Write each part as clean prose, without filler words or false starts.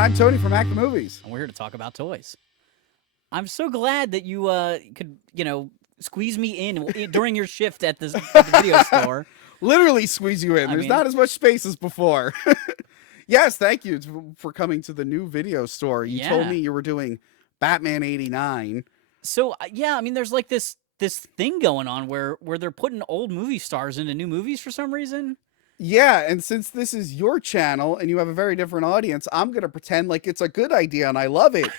I'm Tony from Act the Movies. And we're here to talk about toys. I'm so glad that you could, squeeze me in during your shift at the video store. Literally squeeze you in. There's not as much space as before. Yes, thank you for coming to the new video store. You told me you were doing Batman 89. So, there's like this thing going on where they're putting old movie stars into new movies for some reason. Yeah, and since this is your channel and you have a very different audience, I'm going to pretend like it's a good idea and I love it.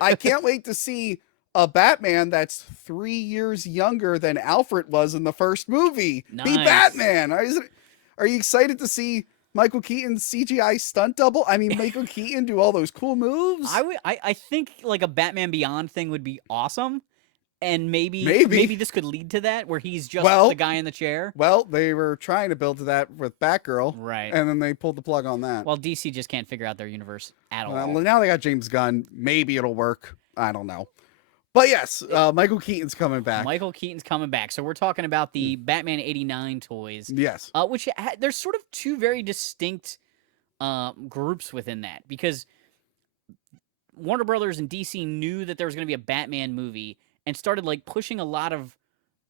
I can't wait to see a Batman that's 3 years younger than Alfred was in the first movie. Nice. Be Batman. Are you excited to see Michael Keaton's CGI stunt double? I mean, Michael Keaton do all those cool moves? I think like a Batman Beyond thing would be awesome. And maybe this could lead to that, where he's just the guy in the chair. Well, they were trying to build to that with Batgirl. Right. And then they pulled the plug on that. Well, DC just can't figure out their universe at all. Well, now they got James Gunn. Maybe it'll work. I don't know. But yes, Michael Keaton's coming back. Michael Keaton's coming back. So we're talking about the Batman 89 toys. Yes. Which there's sort of two very distinct groups within that. Because Warner Brothers and DC knew that there was going to be a Batman movie and started like pushing a lot of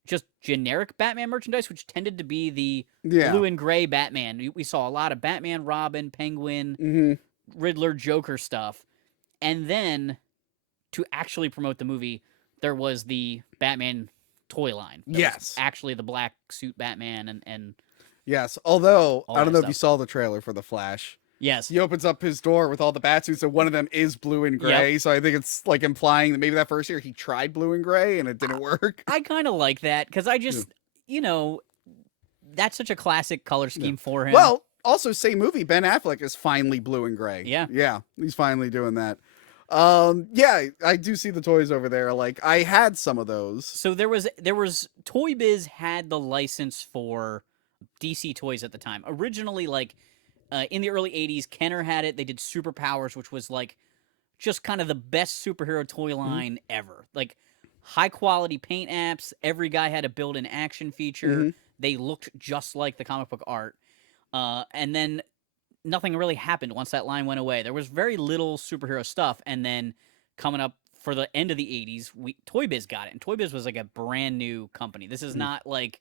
just generic Batman merchandise, which tended to be the blue and gray Batman. We saw a lot of Batman, Robin, Penguin, Riddler, Joker stuff. And then to actually promote the movie, there was the Batman toy line. Yes. Actually the black suit Batman and yes. Although, I don't know if you stuff. saw the trailer for The Flash. Yes. He opens up his door with all the Batsuits, and one of them is blue and gray. Yep. So I think it's like implying that maybe that first year he tried blue and gray and it didn't work. I kind of like that because I just, that's such a classic color scheme for him. Well, also same movie, Ben Affleck is finally blue and gray. Yeah. Yeah, he's finally doing that. Yeah, I do see the toys over there. Like, I had some of those. So there was Toy Biz had the license for DC toys at the time. Originally, like, in the early 80s, Kenner had it. They did Superpowers, which was like just kind of the best superhero toy line ever. Like high quality paint apps. Every guy had a built-in action feature. They looked just like the comic book art. And then nothing really happened once that line went away. There was very little superhero stuff. And then coming up for the end of the 80s, Toy Biz got it. And Toy Biz was like a brand new company. This is not like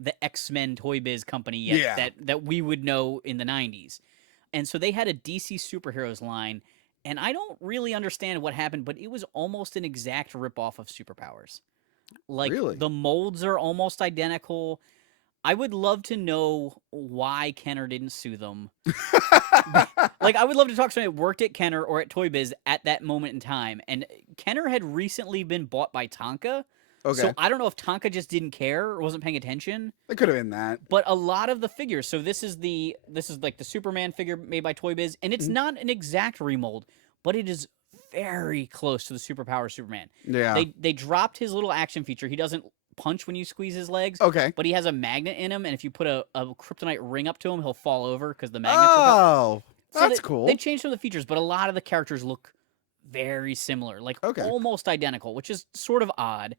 the X-Men Toy Biz company yet that we would know in the 90s. And so they had a DC superheroes line, and I don't really understand what happened, but it was almost an exact ripoff of Superpowers. Like, really? The molds are almost identical. I would love to know why Kenner didn't sue them. Like, I would love to talk to somebody that worked at Kenner or at Toy Biz at that moment in time. And Kenner had recently been bought by Tonka. Okay. So I don't know if Tonka just didn't care or wasn't paying attention. It could have been that. But a lot of the figures, so this is like the Superman figure made by Toy Biz, and it's not an exact remold, but it is very close to the Superpower Superman. Yeah. They dropped his little action feature. He doesn't punch when you squeeze his legs. Okay. But he has a magnet in him, and if you put a kryptonite ring up to him, he'll fall over because the magnets Oh, that's cool. They changed some of the features, but a lot of the characters look very similar, like almost identical, which is sort of odd.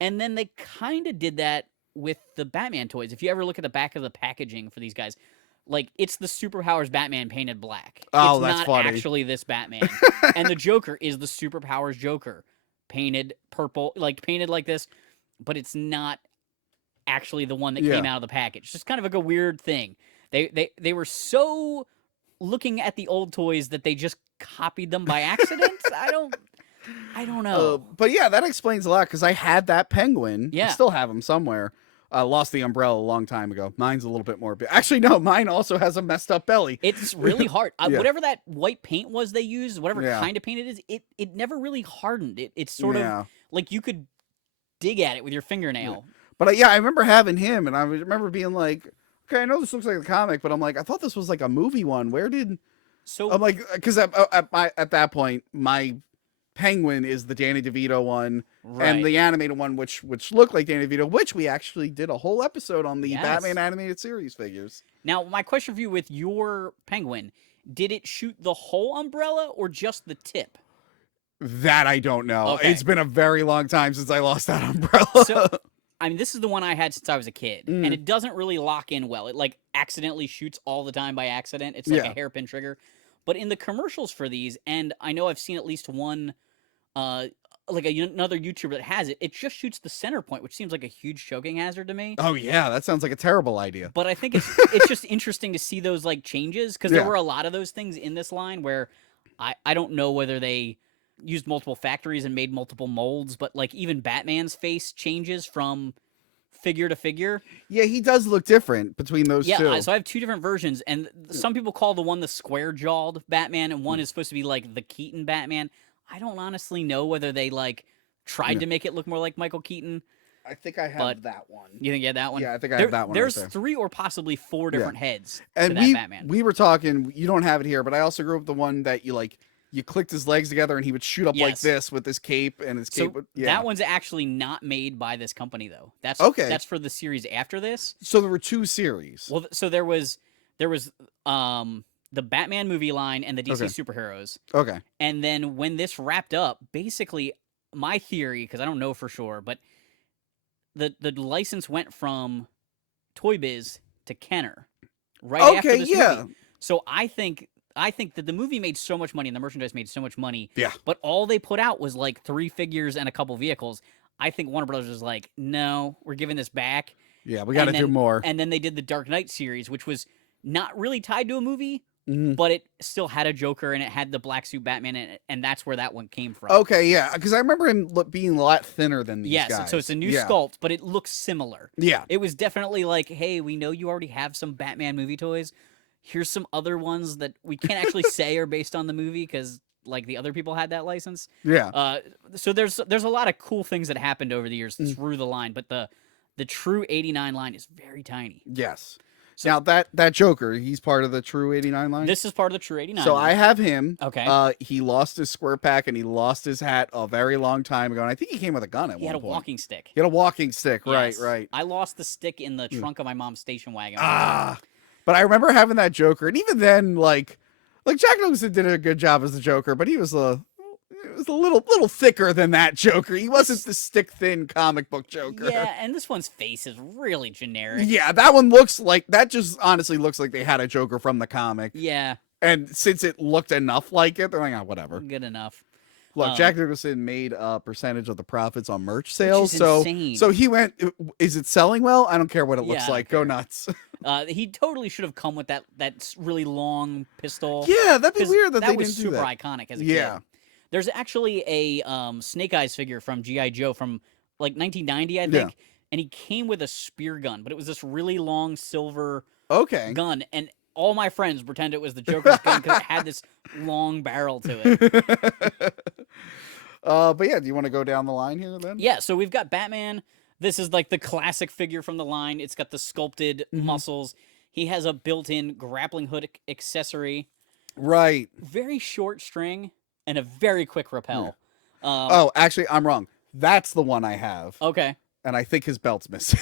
And then they kind of did that with the Batman toys. If you ever look at the back of the packaging for these guys, like, it's the Superpowers Batman painted black. Oh, it's that's not funny. actually this Batman. And the Joker is the Superpowers Joker, painted purple, like painted like this, but it's not actually the one that came out of the package. It's just kind of like a weird thing. They were so looking at the old toys that they just copied them by accident. I don't know. But yeah, that explains a lot, because I had that Penguin. Yeah. I still have him somewhere. I lost the umbrella a long time ago. Mine's a little bit more... Actually, no, mine also has a messed up belly. It's really hard. Whatever that white paint was they used, whatever kind of paint it is, it never really hardened. It's sort of like you could dig at it with your fingernail. Yeah. But I remember having him, and I remember being like, okay, I know this looks like a comic, but I'm like, I thought this was like a movie one. Where did... So I'm like, because at that point, my Penguin is the Danny DeVito one, and the animated one, which looked like Danny DeVito, which we actually did a whole episode on the Batman animated series figures. Now, my question for you with your Penguin, did it shoot the whole umbrella or just the tip? That I don't know. Okay. It's been a very long time since I lost that umbrella. So, I mean, this is the one I had since I was a kid, and it doesn't really lock in well. It, like, accidentally shoots all the time by accident. It's like a hairpin trigger. But in the commercials for these, and I know I've seen at least one, like another YouTuber that has it, it just shoots the center point, which seems like a huge choking hazard to me. Oh yeah, that sounds like a terrible idea. But I think it's just interesting to see those like changes, because there Yeah. were a lot of those things in this line where I don't know whether they used multiple factories and made multiple molds, but like even Batman's face changes from figure to figure. Yeah, he does look different between those two. Yeah, so I have two different versions, and some people call the one the square-jawed Batman, and one is supposed to be like the Keaton Batman. I don't honestly know whether they like tried to make it look more like Michael Keaton. I think I have that one. You think you had that one? Yeah, I think I have that one. There's right there. 3 or possibly 4 different heads and to that Batman. We were talking, you don't have it here, but I also grew up with the one that you clicked his legs together and he would shoot up like this with his cape and his cape. So yeah. that one's actually not made by this company though. That's okay. That's for the series after this. So there were 2 series. Well, so there was the Batman movie line and the DC superheroes. Okay. And then when this wrapped up, basically my theory, because I don't know for sure, but the license went from Toy Biz to Kenner right after this movie. So I think that the movie made so much money and the merchandise made so much money. Yeah. But all they put out was like 3 figures and a couple vehicles. I think Warner Brothers was like, no, we're giving this back. Yeah, we got to do more. And then they did the Dark Knight series, which was not really tied to a movie, Mm-hmm. but it still had a Joker and it had the black suit Batman in it, and that's where that one came from. Okay, yeah, because I remember him being a lot thinner than these guys. Yes, so it's a new sculpt, but it looks similar. Yeah. It was definitely like, hey, we know you already have some Batman movie toys. Here's some other ones that we can't actually say are based on the movie because like the other people had that license. Yeah. So there's a lot of cool things that happened over the years through the line, but the true 89 line is very tiny. Yes. So, now that Joker, he's part of the True 89 line? This is part of the True 89 so line. I have him. Okay. He lost his square pack and he lost his hat a very long time ago. And I think he came with a gun at one point. He had a walking stick. He had a walking stick. Yes. Right. I lost the stick in the trunk of my mom's station wagon. But I remember having that Joker. And even then, like Jack Nicholson did a good job as the Joker, but he was a little thicker than that Joker. He wasn't the stick-thin comic book Joker. Yeah, and this one's face is really generic. Yeah, that just honestly looks like they had a Joker from the comic. Yeah. And since it looked enough like it, they're like, whatever. Good enough. Look, Jack Nicholson made a percentage of the profits on merch sales. Insane. So he went, is it selling well? I don't care what it looks like. Go nuts. He totally should have come with that really long pistol. Yeah, that'd be weird that they didn't do that. That was super iconic as a kid. There's actually a Snake Eyes figure from G.I. Joe from like 1990, I think, and he came with a spear gun, but it was this really long silver gun, and all my friends pretend it was the Joker's gun because it had this long barrel to it. But yeah, do you want to go down the line here then? Yeah, so we've got Batman. This is like the classic figure from the line. It's got the sculpted muscles. He has a built-in grappling hook accessory. Right. Very short string. And a very quick rappel. Oh, actually, I'm wrong. That's the one I have. Okay. And I think his belt's missing.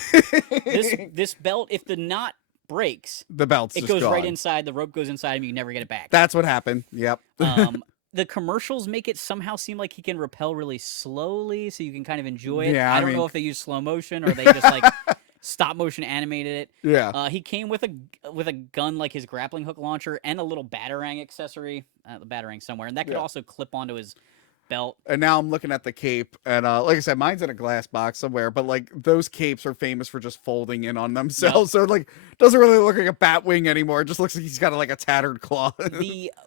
this belt, if the knot breaks, the belt's it just goes gone. right inside. The rope goes inside him. You never get it back. That's what happened. Yep. The commercials make it somehow seem like he can rappel really slowly, so you can kind of enjoy it. Yeah, I don't know if they use slow motion or they just like stop motion animated it. Yeah. He came with a gun like his grappling hook launcher and a little batarang accessory. The batarang somewhere, and that could also clip onto his belt. And now I'm looking at the cape, and like I said, mine's in a glass box somewhere. But like those capes are famous for just folding in on themselves, so like doesn't really look like a bat wing anymore. It just looks like he's got like a tattered claw.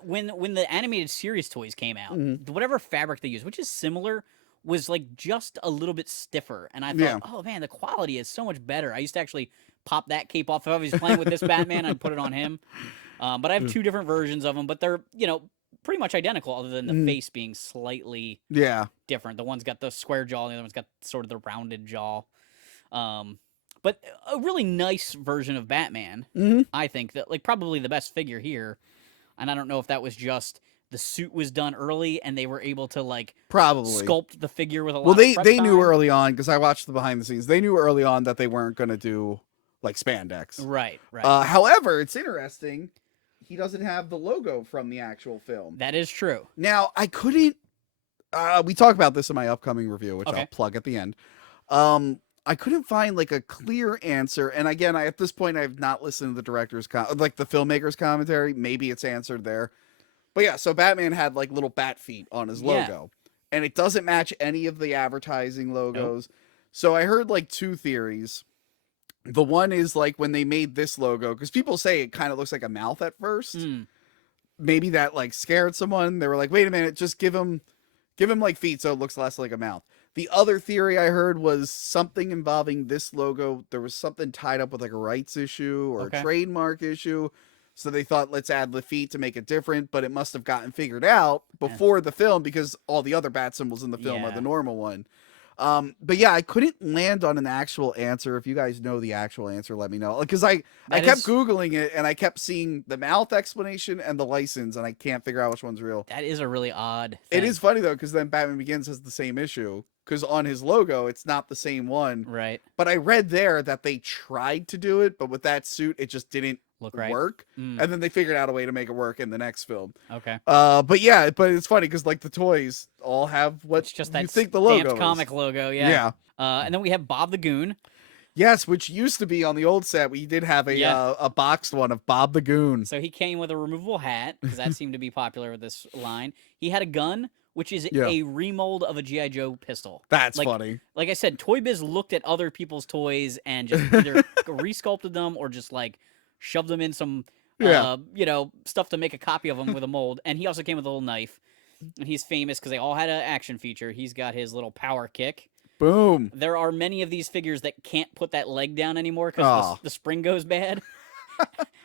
When the animated series toys came out, whatever fabric they used, which is similar, was like just a little bit stiffer, and I thought, oh man, the quality is so much better. I used to actually pop that cape off if I was playing with this Batman. I'd put it on him. But I have 2 different versions of them, but they're pretty much identical, other than the face being slightly different. The one's got the square jaw, and the other one's got sort of the rounded jaw. But a really nice version of Batman. I think that like probably the best figure here, and I don't know if that was just the suit was done early and they were able to like probably sculpt the figure with a lot. Well, of they knew early on, because I watched the behind the scenes. They knew early on that they weren't going to do like spandex. Right. However, it's interesting. He doesn't have the logo from the actual film. That is true. Now, I couldn't... we talk about this in my upcoming review, which I'll plug at the end. I couldn't find like a clear answer. And again, at this point, I have not listened to the director's... like the filmmaker's commentary. Maybe it's answered there. But yeah, so Batman had like little bat feet on his Yeah. logo, and it doesn't match any of the advertising Nope. logos. So I heard like two theories. The one is like when they made this logo, because people say it kind of looks like a mouth at first. Mm. Maybe that like scared someone. They were like, wait a minute, just give him like feet so it looks less like a mouth. The other theory I heard was something involving this logo. There was something tied up with like a rights issue or a trademark issue. So they thought, let's add the feet to make it different, but it must have gotten figured out before the film because all the other bat symbols in the film are the normal one. But yeah, I couldn't land on an actual answer. If you guys know the actual answer, let me know. Because I kept Googling it and I kept seeing the mouth explanation and the license, and I can't figure out which one's real. That is a really odd thing. It is funny though, because then Batman Begins has the same issue. Because on his logo, it's not the same one. Right. But I read there that they tried to do it, but with that suit, it just didn't work. And then they figured out a way to make it work in the next film. Okay. But yeah, but it's funny because like the toys all have what it's just you that think the logo comic is. logo. Yeah. And then we have Bob the Goon. Yes, which used to be on the old set. We did have a boxed one of Bob the Goon. So he came with a removable hat because that seemed to be popular with this line. He had a gun, which is a remold of a G.I. Joe pistol. That's funny. Like I said, Toy Biz looked at other people's toys and just either resculpted them or just like shoved them in some, stuff to make a copy of them with a mold. And he also came with a little knife. And he's famous because they all had an action feature. He's got his little power kick. Boom. There are many of these figures that can't put that leg down anymore because the spring goes bad.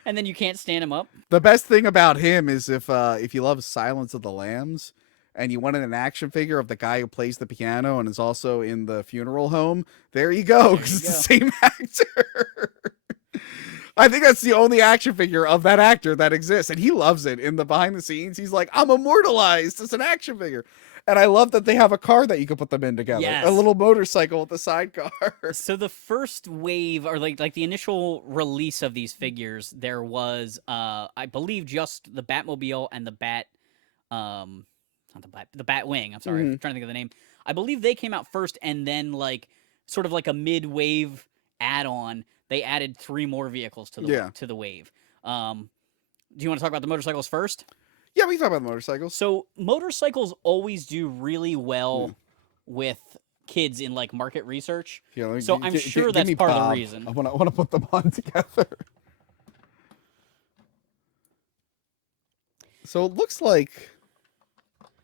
And then you can't stand him up. The best thing about him is if you love Silence of the Lambs and you wanted an action figure of the guy who plays the piano and is also in the funeral home, there you go, because it's the same actor. I think that's the only action figure of that actor that exists, and he loves it. In the behind the scenes, he's like, I'm immortalized as an action figure. And I love that they have a car that you can put them in together. Yes. A little motorcycle with a sidecar. So the first wave, or like the initial release of these figures, there was, I believe, just the Batmobile and the the Batwing. I'm sorry, I'm trying to think of the name. I believe they came out first, and then like sort of like a mid-wave add-on, they added 3 more vehicles to the wave. Do you want to talk about the motorcycles first? Yeah, we can talk about the motorcycles. So motorcycles always do really well with kids in like market research. Yeah, so I'm sure that's part of the reason. I want to put them on together. So it looks like.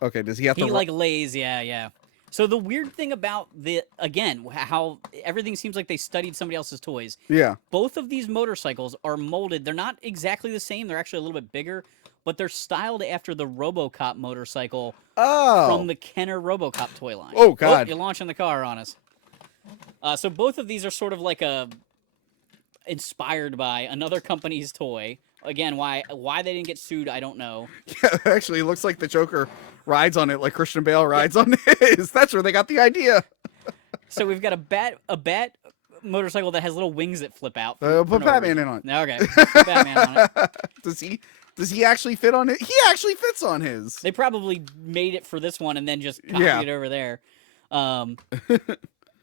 Okay, does he have to? He like lays, yeah. So the weird thing about how everything seems like they studied somebody else's toys. Yeah. Both of these motorcycles are molded. They're not exactly the same. They're actually a little bit bigger, but they're styled after the RoboCop motorcycle from the Kenner RoboCop toy line. Oh, God. You're launching the car on us. So both of these are sort of like inspired by another company's toy. Again, why they didn't get sued, I don't know. Yeah, actually, it looks like the Joker rides on it like Christian Bale rides on his. That's where they got the idea. So we've got a bat motorcycle that has little wings that flip out. Put Batman in on it. Okay, put Batman on it. Does he actually fit on it? He actually fits on his. They probably made it for this one and then just copied it over there. And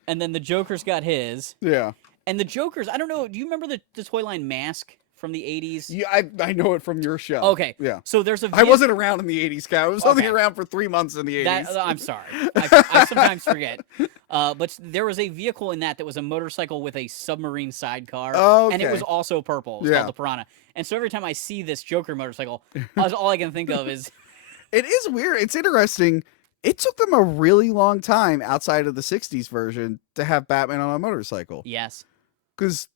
then the Joker's got his. Yeah. And the Joker's, I don't know, do you remember the toy line Mask from the 80s? Yeah, I know it from your show. Okay. Yeah. So there's I wasn't around in the 80s, Cal. I was only around for 3 months in the 80s. I'm sorry. I sometimes forget. But there was a vehicle in that was a motorcycle with a submarine sidecar. Okay. And it was also purple. It was called the Piranha. And so every time I see this Joker motorcycle, all I can think of is... It is weird. It's interesting. It took them a really long time outside of the 60s version to have Batman on a motorcycle. Yes. Because,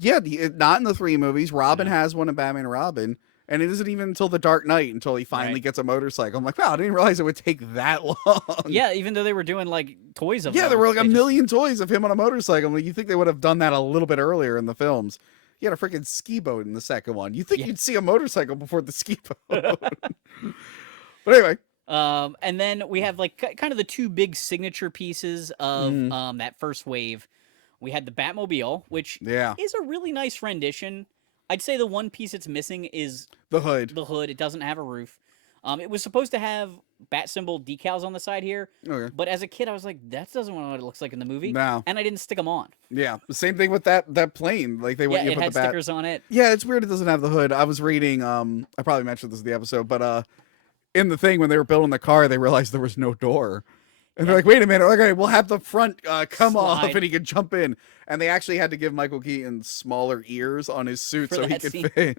not in the 3 movies. Robin has one in Batman and Robin. And it isn't even until The Dark Knight until he finally gets a motorcycle. I'm like, wow, I didn't realize it would take that long. Yeah, even though they were doing, like, toys of them. Yeah, there were like a million toys of him on a motorcycle. Like, you think they would have done that a little bit earlier in the films. He had a freaking ski boat in the second one. You think you'd see a motorcycle before the ski boat. But anyway. And then we have, like, kind of the 2 big signature pieces of that first wave. We had the Batmobile, which is a really nice rendition. I'd say the one piece it's missing is the hood. The hood. It doesn't have a roof. It was supposed to have bat symbol decals on the side here. Okay. But as a kid, I was like, that doesn't what it looks like in the movie. No. And I didn't stick them on. Yeah. The same thing with that plane. Like they want you to put had the bat stickers on it. Yeah, it's weird it doesn't have the hood. I was reading, I probably mentioned this in the episode, but in the thing when they were building the car, they realized there was no door. And they're like, wait a minute, okay, we'll have the front come off and he could jump in. And they actually had to give Michael Keaton smaller ears on his suit so he could fit.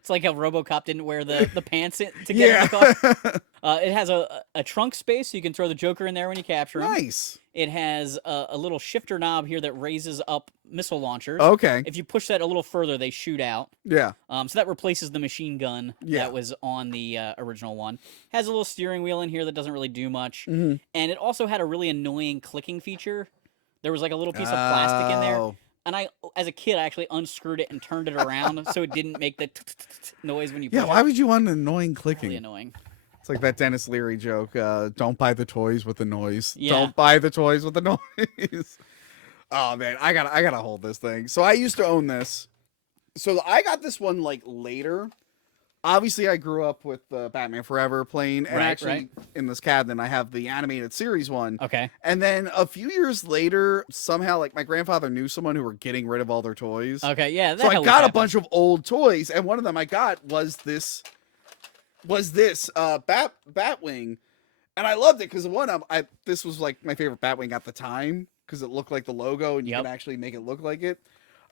It's like how RoboCop didn't wear the pants to get in the car. It has a trunk space, so you can throw the Joker in there when you capture him. Nice. It has a little shifter knob here that raises up missile launchers. Okay. If you push that a little further, they shoot out. Yeah. So that replaces the machine gun that was on the original one. Has a little steering wheel in here that doesn't really do much. And it also had a really annoying clicking feature. There was like a little piece of plastic in there. And as a kid, I actually unscrewed it and turned it around so it didn't make the noise when you push it. Yeah, why would you want an annoying clicking? Really annoying. It's like that Dennis Leary joke, don't buy the toys with the noise. Yeah. Don't buy the toys with the noise. Oh, man, I gotta hold this thing. So I used to own this. So I got this one, like, later. Obviously, I grew up with Batman Forever playing, and actually in this cabinet, I have the animated series one. Okay. And then a few years later, somehow, like, my grandfather knew someman who were getting rid of all their toys. Okay, yeah. So I got a bunch of old toys, and one of them I got was this Batwing, and I loved it because this was like my favorite Batwing at the time because it looked like the logo and you can actually make it look like it.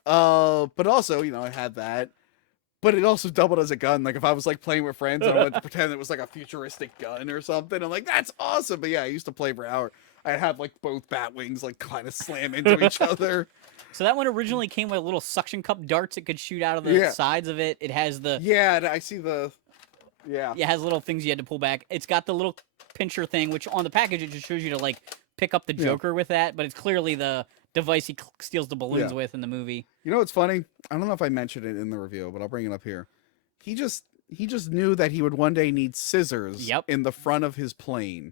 But also, you know, I had that. But it also doubled as a gun. Like, if I was, like, playing with friends, I wanted to pretend it was, like, a futuristic gun or something. I'm like, that's awesome. But, yeah, I used to play for hours. I'd have, like, both Batwings, like, kind of slam into each other. So that one originally came with little suction cup darts it could shoot out of the sides of it. It has the... Yeah, I see the... Yeah. It has little things you had to pull back. It's got the little pincher thing, which on the package, it just shows you to, like, pick up the Joker with that. But it's clearly the device he steals the balloons with in the movie. You know what's funny? I don't know if I mentioned it in the review, but I'll bring it up here. He just knew that he would one day need scissors in the front of his plane.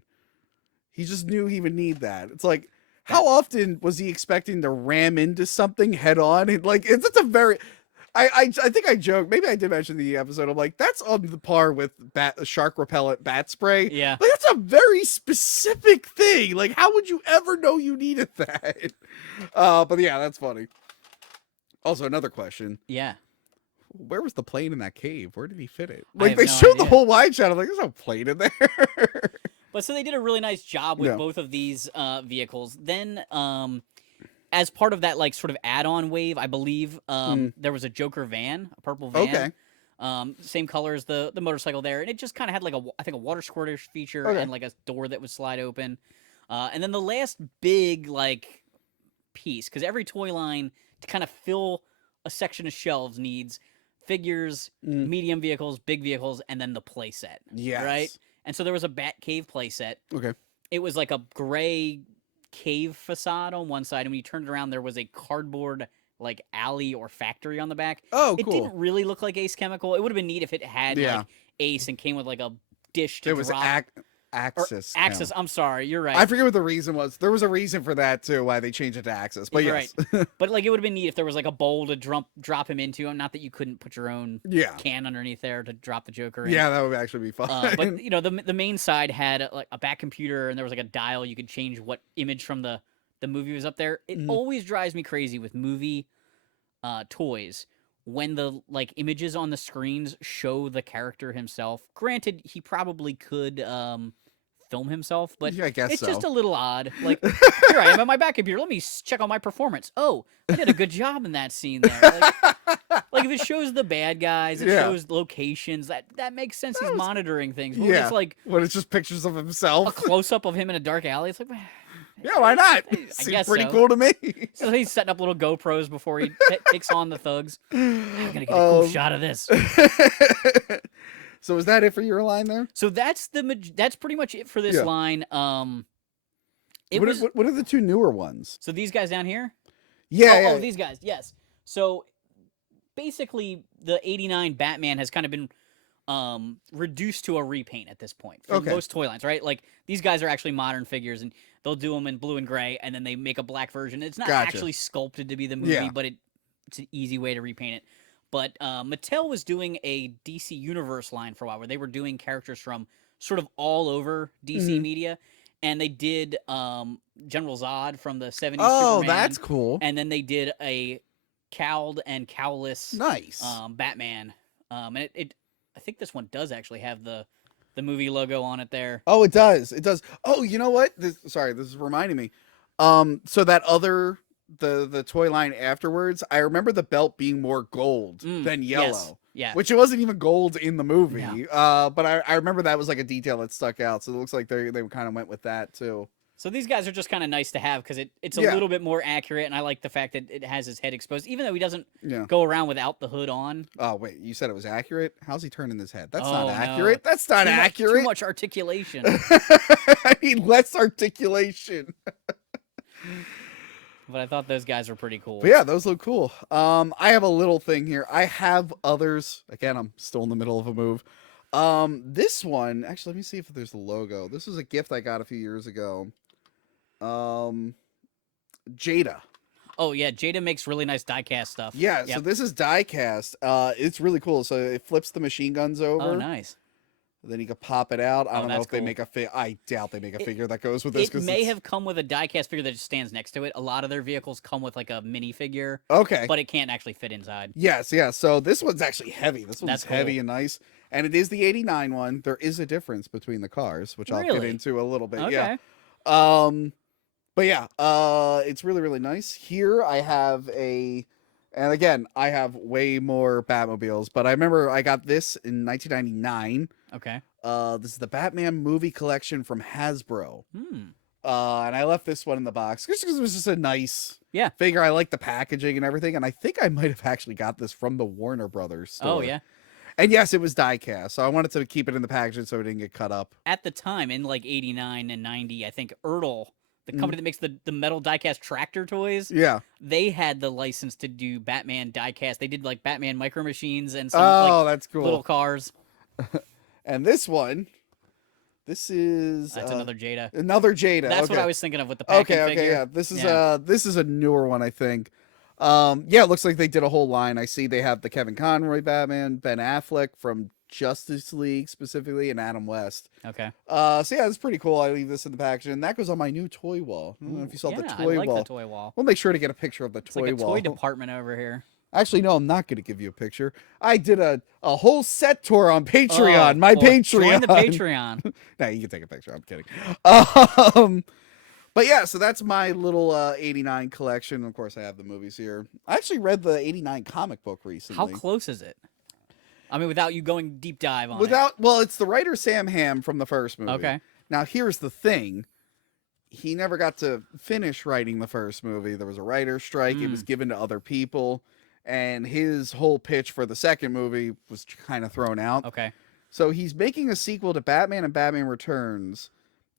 He just knew he would need that. It's like, how often was he expecting to ram into something head on? And like, it's a very... I think I joked. Maybe I did mention the episode. I'm like, that's on the par with shark repellent bat spray. Yeah, like that's a very specific thing. Like, how would you ever know you needed that? But yeah, that's funny. Also, another question. Yeah, where was the plane in that cave? Where did he fit it? Like they showed the whole wide shot. I'm like, there's no plane in there. But so they did a really nice job with both of these vehicles. Then, as part of that, like, sort of add-on wave, I believe, there was a Joker van, a purple van. Okay. Same color as the motorcycle there. And it just kind of had, like, I think a water squirter feature and, like, a door that would slide open. And then the last big, like, piece, because every toy line, to kind of fill a section of shelves, needs figures, medium vehicles, big vehicles, and then the play set. Yes. Right? And so there was a Batcave play set. Okay. It was like a gray cave facade on one side, and when you turned it around, there was a cardboard like alley or factory on the back. Oh, cool. It didn't really look like Ace Chemical. It would have been neat if it had like Ace and came with like a dish to drop. Axis. Axis. I'm sorry, you're right. I forget what the reason was. There was a reason for that too, why they changed it to Axis. But yes. Right. But like, it would have been neat if there was like a bowl to drop him into. Not that you couldn't put your own can underneath there to drop the Joker in. Yeah, that would actually be fun. But you know, the main side had like a back computer, and there was like a dial you could change what image from the movie was up there. It always drives me crazy with movie toys when the like images on the screens show the character himself. Granted, he probably could film himself, but I guess it's so. just a little odd. Like, here I am at my back computer. Let me check on my performance. Oh, I did a good job in that scene there. Like if it shows the bad guys, it shows locations. That makes sense. He's monitoring things. But it's like when it's just pictures of himself, a close up of him in a dark alley. It's like, yeah, why not? I guess pretty cool to me. So he's setting up little GoPros before he takes on the thugs. I'm gonna get a cool shot of this. So is that it for your line there? So that's pretty much it for this line. What are the two newer ones? So these guys down here? Yeah. Oh, these guys, yes. So basically the 89 Batman has kind of been reduced to a repaint at this point for most toy lines, right? Like these guys are actually modern figures, and they'll do them in blue and gray, and then they make a black version. It's not actually sculpted to be the movie, but it's an easy way to repaint it. But Mattel was doing a DC Universe line for a while where they were doing characters from sort of all over DC media. And they did General Zod from the 70s Superman. That's cool. And then they did a cowled and cowless nice Batman. And I think this one does actually have the the movie logo on it there. Oh, it does. It does. Oh, you know what? Sorry, this is reminding me. So that other the toy line afterwards, I remember the belt being more gold than yellow. Yes. Yeah. Which it wasn't even gold in the movie. No. But I remember that was like a detail that stuck out. So it looks like they kind of went with that too. So these guys are just kind of nice to have because it's a little bit more accurate, and I like the fact that it has his head exposed, even though he doesn't go around without the hood on. Oh, wait, you said it was accurate? How's he turning his head? That's Oh, not accurate. no. That's not accurate. Too much articulation. I need less articulation. But I thought those guys were pretty cool. But yeah, those look cool. I have a little thing here. I have others. Again, I'm still in the middle of a move. This one, actually, let me see if there's a logo. This was a gift I got a few years ago. Jada. Oh yeah, Jada makes really nice die-cast stuff. Yeah, so this is die-cast. It's really cool. So it flips the machine guns over. Oh, nice. Then you can pop it out. I don't know if cool. they make a I doubt they make a figure that goes with this. It may have come with a die-cast figure that just stands next to it. A lot of their vehicles come with like a mini figure. Okay. But it can't actually fit inside. Yes, yeah. So this one's actually heby. This one's That's heavy cool. and nice. And it is the 89 one. There is a difference between the cars, which I'll get into a little bit. Okay. Yeah. But yeah, it's really, really nice. Here I have and again, I have way more Batmobiles, but I remember I got this in 1999. Okay. This is the Batman movie collection from Hasbro. And I left this one in the box just because it was just a nice figure. I like the packaging and everything, and I think I might have actually got this from the Warner Brothers store. Oh, yeah. And yes, it was die-cast, so I wanted to keep it in the packaging so it didn't get cut up. At the time, in like 89 and 90, I think Ertl, the company that makes the metal die-cast tractor toys, they had the license to do Batman die-cast. They did like Batman Micro Machines and some that's cool. little cars. And this one, this is that's another Jada. Another Jada. That's what I was thinking of with the packing figure. Okay, yeah. This is a newer one, I think. It looks like they did a whole line. I see they have the Kevin Conroy Batman, Ben Affleck from Justice League specifically, and Adam West. Okay. So yeah, it's pretty cool. I leave this in the package, and that goes on my new toy wall. I don't know if you saw the toy I like wall. the toy wall. We'll make sure to get a picture of the It's toy like a wall. toy department over here. Actually, no, I'm not going to give you a picture. I did a whole set tour on Patreon. My Patreon. Join the Patreon. No, you can take a picture. I'm kidding. But yeah, so that's my little 89 collection. Of course, I have the movies here. I actually read the 89 comic book recently. How close is it? I mean, without you going deep dive on Well, it's the writer Sam Hamm from the first movie. Okay. Now, here's the thing. He never got to finish writing the first movie. There was a writer's strike. It was given to other people. And his whole pitch for the second movie was kind of thrown out. Okay. So he's making a sequel to Batman and Batman Returns.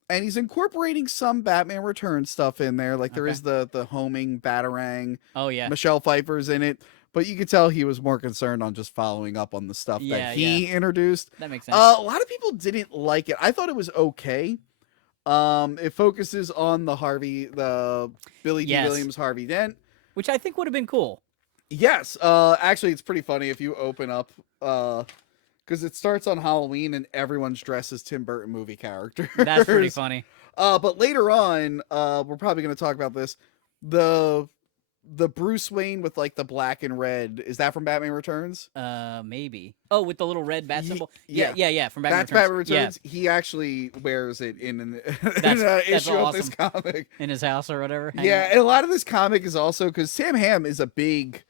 And he's incorporating some Batman Returns stuff in there. Like there is the homing Batarang. Oh, yeah. Michelle Pfeiffer's in it. But you could tell he was more concerned on just following up on the stuff that he introduced. That makes sense. A lot of people didn't like it. I thought it was okay. It focuses on the Billy D. Williams Harvey Dent. Which I think would have been cool. Yes. Actually, it's pretty funny if you open up, because it starts on Halloween and everyone's dressed as Tim Burton movie characters. That's pretty funny. But later on, we're probably going to talk about this. The Bruce Wayne with like the black and red, is that from Batman Returns? Maybe. Oh, with the little red bat symbol? Yeah, from Batman Returns. That's Batman Returns. Yeah. He actually wears it in an issue of this comic. In his house or whatever. Yeah, and a lot of this comic is also because Sam Hamm is a big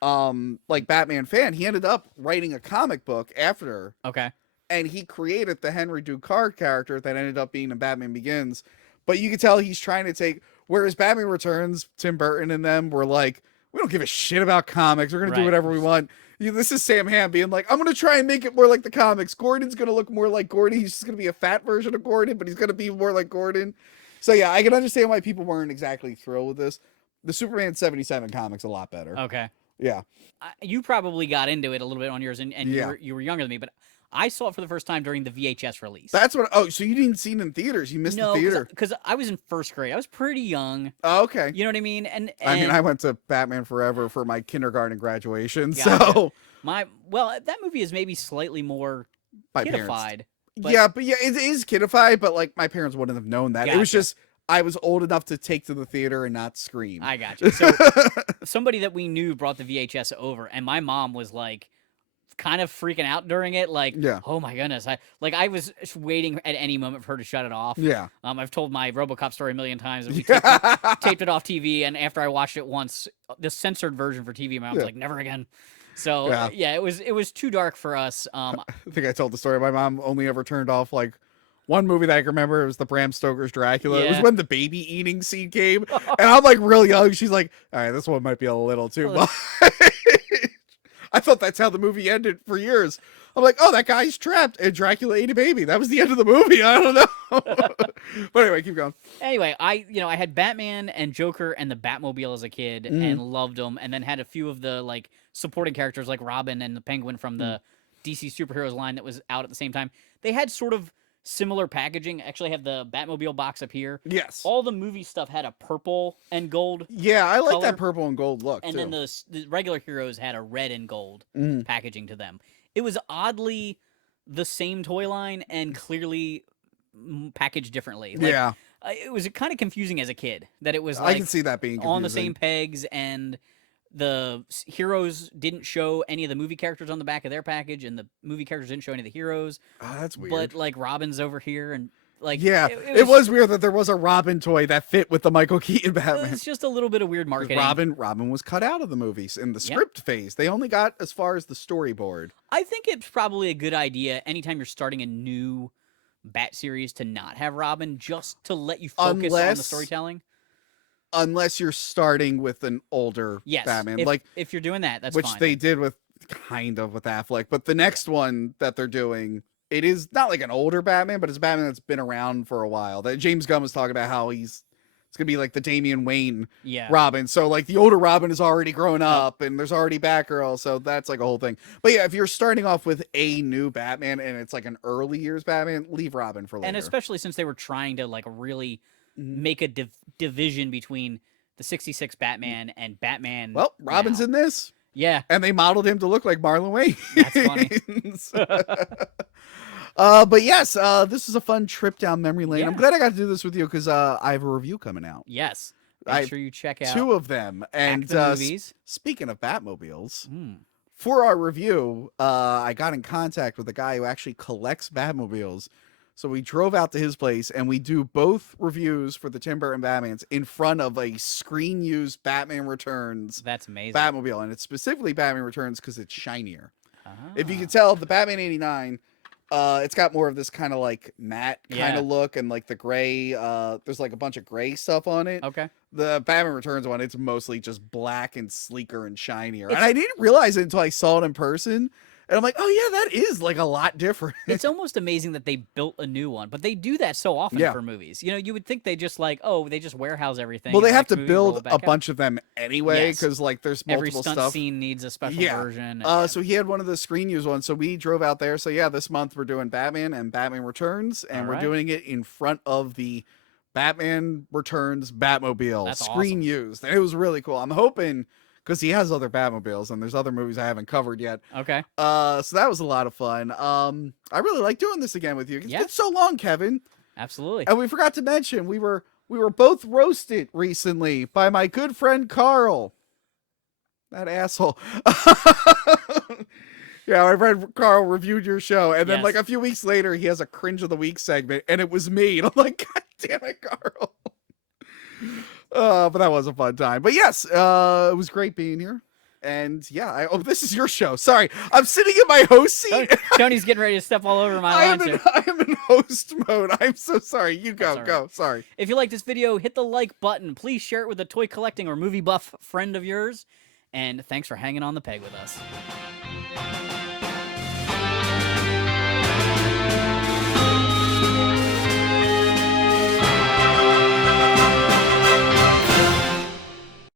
like Batman fan. He ended up writing a comic book after. Okay. And he created the Henry Ducard character that ended up being in Batman Begins. But you can tell he's trying to take, whereas Batman Returns, Tim Burton and them were like, we don't give a shit about comics. We're going to do whatever we want. This is Sam Hamm being like, I'm going to try and make it more like the comics. Gordon's going to look more like Gordon. He's just going to be a fat version of Gordon, but he's going to be more like Gordon. So yeah, I can understand why people weren't exactly thrilled with this. The Superman 77 comic's a lot better. Okay. Yeah. You probably got into it a little bit on yours, and you were younger than me, but I saw it for the first time during the VHS release. That's what. Oh, so you didn't see it in theaters? You missed the theater? Because I was in first grade. I was pretty young. Oh, okay. You know what I mean? And I mean, I went to Batman Forever for my kindergarten graduation. Gotcha. So that movie is maybe slightly more kiddified. But it is kiddified, but like my parents wouldn't have known that. It was just I was old enough to take to the theater and not scream. I got you. So somebody that we knew brought the VHS over, and my mom was like kind of freaking out during it. Like, Yeah. oh my goodness. I was just waiting at any moment for her to shut it off. Yeah. I've told my RoboCop story a million times. And we taped it off TV, and after I watched it once, the censored version for TV, my mom's like, never again. So yeah, it was too dark for us. I think I told the story. My mom only ever turned off like one movie that I can remember. It was the Bram Stoker's Dracula. It was when the baby eating scene came, and I'm like real young. She's like, "All right, this one might be a little too much." I thought that's how the movie ended for years. I'm like, "Oh, that guy's trapped, and Dracula ate a baby." That was the end of the movie. I don't know. But anyway, keep going. Anyway, I had Batman and Joker and the Batmobile as a kid and loved them, and then had a few of the like supporting characters like Robin and the Penguin from the DC superheroes line that was out at the same time. They had sort of similar packaging. Actually, I have the Batmobile box up here. Yes. All the movie stuff had a purple and gold. Yeah, I like color, that purple and gold look. And then the regular heroes had a red and gold packaging to them. It was oddly the same toy line and clearly packaged differently. Like, it was kind of confusing as a kid that it was like I can see that being confusing. on the same pegs, and the heroes didn't show any of the movie characters on the back of their package, and the movie characters didn't show any of the heroes. Oh, that's weird. But like Robin's over here, and like it was weird that there was a Robin toy that fit with the Michael Keaton Batman. It's just a little bit of weird marketing. Robin was cut out of the movies in the script phase. They only got as far as the storyboard. I think it's probably a good idea anytime you're starting a new Bat series to not have Robin, just to let you focus on the storytelling. Unless you're starting with an older Batman. If you're doing that, that's which fine. They did with Affleck. But the next one that they're doing, it is not like an older Batman, but it's a Batman that's been around for a while. That James Gunn was talking about how it's gonna be like the Damian Wayne Robin. So like the older Robin is already grown up, and there's already Batgirl, so that's like a whole thing. But yeah, if you're starting off with a new Batman and it's like an early years Batman, leave Robin for later. And especially since they were trying to like really make a division between the 66 Batman and Batman. Well, Robin's in this. Yeah. And they modeled him to look like Marlon Wayne. That's funny. But yes, this is a fun trip down memory lane. I'm glad I got to do this with you because I have a review coming out. Yes. Make sure you check out 2 of them. And movies. Speaking of Batmobiles, for our review, I got in contact with a guy who actually collects Batmobiles. So we drove out to his place, and we do both reviews for the Tim Burton Batmans in front of a screen-used Batman Returns. That's amazing. Batmobile, and it's specifically Batman Returns because it's shinier. If you can tell, the Batman 89, it's got more of this kind of like matte kind of look, and like the gray. There's like a bunch of gray stuff on it. Okay. The Batman Returns one, it's mostly just black and sleeker and shinier. And I didn't realize it until I saw it in person. And I'm like, oh, yeah, that is like a lot different. It's almost amazing that they built a new one, but they do that so often for movies. You know, you would think they just like, they just warehouse everything. Well, they have to build a bunch of them anyway, because like there's multiple Every stunt scene needs a special version. So he had one of the screen use ones. So we drove out there. So yeah, this month we're doing Batman and Batman Returns, and we're doing it in front of the Batman Returns Batmobile. That's screen used. And it was really cool. I'm hoping, because he has other Batmobiles, and there's other movies I haven't covered yet. Okay. So that was a lot of fun. I really like doing this again with you. It's been so long, Kevin. Absolutely. And we forgot to mention, we were both roasted recently by my good friend Carl. That asshole. Yeah, my friend Carl reviewed your show, and then like a few weeks later, he has a Cringe of the Week segment, and it was me. And I'm like, God damn it, Carl. But that was a fun time. But yes, it was great being here. And yeah, this is your show. Sorry, I'm sitting in my host seat. Tony's getting ready to step all over my I lawn. am in host mode. I'm so sorry. You go, go. Sorry. If you like this video, hit the like button. Please share it with a toy collecting or movie buff friend of yours. And thanks for hanging on the peg with us.